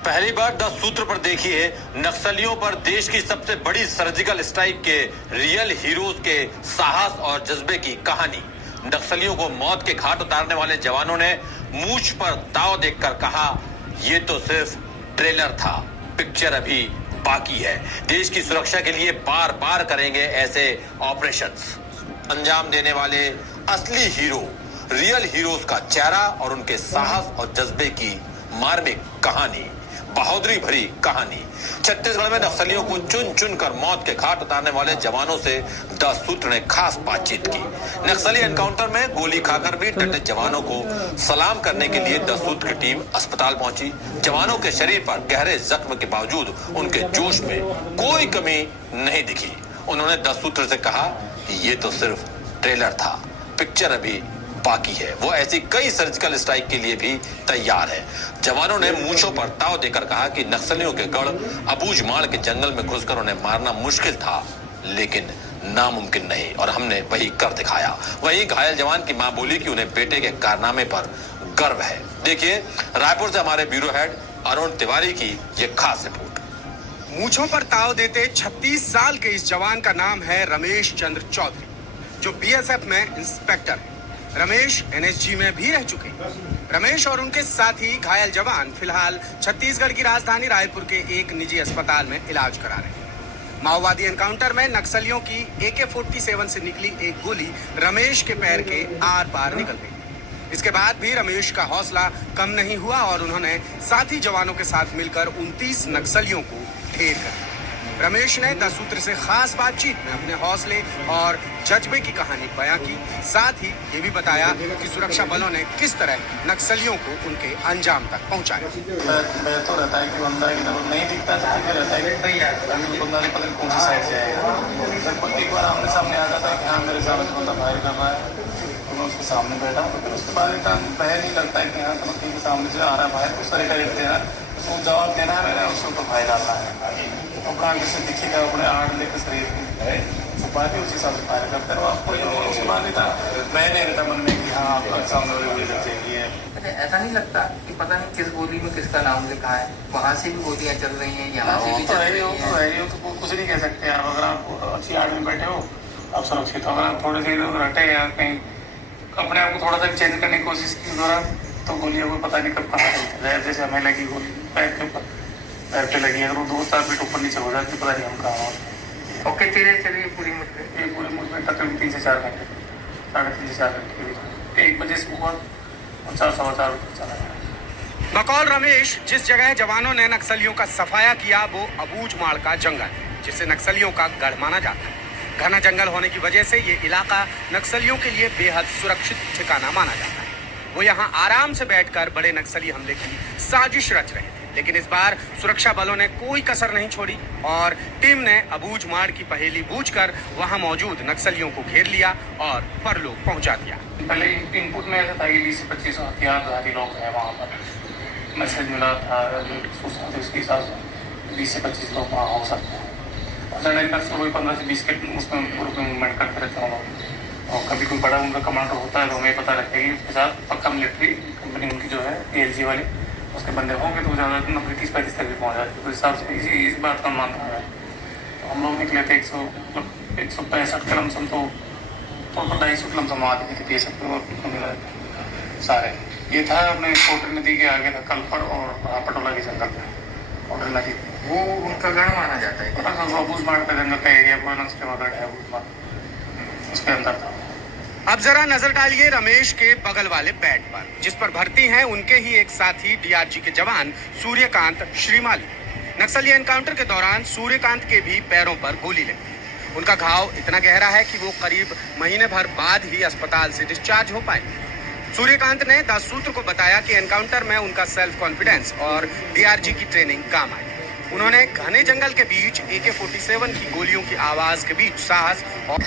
पहली बार 10 सूत्र पर देखिए नक्सलियों पर देश की सबसे बड़ी सर्जिकल स्ट्राइक के रियल हीरोज के साहस और जज्बे की कहानी। नक्सलियों को मौत के घाट उतारने वाले जवानों ने मूंछ पर दाव देखकर कहा, ये तो सिर्फ ट्रेलर था, पिक्चर अभी बाकी है। देश की सुरक्षा के लिए बार बार करेंगे ऐसे ऑपरेशंस। अंजाम देने वाले असली हीरो, रियल हीरोज का चेहरा और उनके साहस और जज्बे की मार्मिक कहानी, बहादुरी भरी कहानी। छत्तीसगढ़ में नक्सलियों को चुन चुन कर मौत के घाट उतारने वाले जवानों से 10 सूत्र ने खास बातचीत की। नक्सली एनकाउंटर में गोली खाकर भी डटे जवानों को सलाम करने के लिए 10 सूत्र की टीम अस्पताल पहुंची। जवानों के शरीर पर गहरे जख्म के बावजूद उनके जोश में कोई कमी नहीं दिखी। उन्होंने 10 सूत्र से कहा कि ये तो सिर्फ ट्रेलर था, पिक्चर अभी बाकी है। वो ऐसी कई सर्जिकल स्ट्राइक के लिए भी तैयार है। जवानों ने मूंछों पर ताव देकर कहा कि नक्सलियों के गढ़ अबूझमाड़ के जंगल में घुसकर उन्हें मारना मुश्किल था, लेकिन नामुमकिन नहीं, और हमने वही कर दिखाया। वही घायल जवान की मां बोली कि उन्हें बेटे के कारनामे पर गर्व है। देखिए रायपुर से हमारे ब्यूरो हेड अरुण तिवारी की ये खास रिपोर्ट। मूंछों पर ताव देते 36 साल के इस जवान का नाम है रमेश चंद्र चौधरी, जो बीएसएफ में इंस्पेक्टर है। रमेश एनएसजी में भी रह चुके हैं। रमेश और उनके साथी घायल जवान फिलहाल छत्तीसगढ़ की राजधानी रायपुर के एक निजी अस्पताल में इलाज करा रहे हैं। माओवादी एनकाउंटर में नक्सलियों की AK-47 से निकली एक गोली रमेश के पैर के आर पार निकल गई। इसके बाद भी रमेश का हौसला कम नहीं हुआ और उन्होंने साथी जवानों के साथ मिलकर 29 नक्सलियों को ढेर कर दिया। रमेश ने 10 सूत्र से खास बातचीत में अपने हौसले और जज्बे की कहानी बयां की। साथ ही ये भी बताया कि सुरक्षा बलों ने किस तरह नक्सलियों को उनके अंजाम तक पहुंचाया। मैं तो रहता है कि बंदा नहीं दिखता तो ठीक रहता है कि बंदा नहीं पता कौन सी साइड से आएगा। एक बार आमने सामने आ जाता है कि हाँ मेरे सामने से बंदा फायर कर रहा है, तो मैं उसके सामने बैठा, तो फिर उसके बाद इतना भय नहीं लगता है कि हाँ तो सामने से आ रहा है फायर, उसका रिटायर्ड देना, उसको जवाब देना है, मैंने उसके ऊपर फायर डालना है। अपना आगे से दिखेगा, अपने आड़ लेकर शरीर छुपा के उसी हिसाब से फायर करते रहो। आपको उसके बाद इतना मैं नहीं रहता मन में कि हाँ आपका सामने वाली गोली लग जाएगी है। ऐसा नहीं लगता कि पता नहीं किस गोली में किसका नाम लिखा है, वहाँ से भी गोलियाँ चल रही हैं, यहाँ से भी चल रही हैं। तो कुछ नहीं कह सकते आप। अगर आप अच्छी आड़ में बैठे हो आप सुरक्षित हो। अगर आप थोड़े से इधर हटे या कहीं अपने आप को थोड़ा सा चेंज करने की कोशिश की दौरान, तो गोलियों को पता नहीं कब कहाँ चलती। जैसे हमें लगी गोली पैर के ऊपर, पैर पे लगी, अगर वो 2-4 फीट ऊपर नीचे हो जाती पता नहीं हम कहाँ हो। ओके चलिए पूरी मुठभेड़, ये पूरी मुठभेड़ तकरीबन 3 से 4 घंटे, 3.5 से 4 घंटे के बीच 1 बजे से हुआ और 4-4 बजे चला गया। बकौल रमेश, जिस जगह जवानों ने नक्सलियों का सफाया किया वो अबूझमाड़ का जंगल, जिसे नक्सलियों का गढ़ माना जाता है। घना जंगल होने की वजह से ये इलाका नक्सलियों के लिए बेहद सुरक्षित ठिकाना माना जाता है। वो यहाँ आराम से बैठकर बड़े नक्सली हमले की साजिश रच रहे थे, लेकिन इस बार सुरक्षा बलों ने कोई कसर नहीं छोड़ी और टीम ने अबूझमाड़ की पहेली बूझकर वहां मौजूद नक्सलियों को घेर लिया और परलोक पहुंचा दिया। पहले इनपुट में ऐसा था कि 20 से 25 हथियारधारी लोग हैं वहाँ पर। मैसेज मिला था सूचना थी उसके हिसाब से 20 से 25 लोग वहाँ हो सकते हैं। और 15 से 20 के उसमें ग्रुप में मूवमेंट करते रहते हैं लोग। और कभी कोई बड़ा उनका कमांडर होता है तो हमें पता लगता है कि उसके साथ पक्का मिलिट्री कंपनी उनकी जो है ALG वाली, उसके बंदे होंगे तो ज़्यादा 30-35 तक भी पहुँच जाते हैं। तो हिसाब से इस बात का अनुमान था। तो हम लोग निकले थे 165 के लमसम, तो 250 के लमसम आते थे BSF मिला सारे। ये था अपने कोटरी नदी के आगे था कलपड़ और पटोला की जंगल में। कोटरी नदी वो उनका गढ़ माना जाता है। अबूझमाड़ का जंगल का एरिया गढ़ है अबूझमाड़, उसके अंदर था। अब जरा नजर डालिए रमेश के बगल वाले बेड पर, जिस पर भर्ती हैं उनके ही एक साथी DRG के जवान सूर्यकांत श्रीमाली। नक्सली एनकाउंटर के दौरान सूर्यकांत के भी पैरों पर गोली लगी। उनका घाव इतना गहरा है कि वो करीब महीने भर बाद ही अस्पताल से डिस्चार्ज हो पाएंगे। सूर्यकांत ने 10 सूत्र को बताया कि एनकाउंटर में उनका सेल्फ कॉन्फिडेंस और DRG की ट्रेनिंग काम आई। उन्होंने घने जंगल के बीच AK-47 की गोलियों की आवाज के बीच साहस और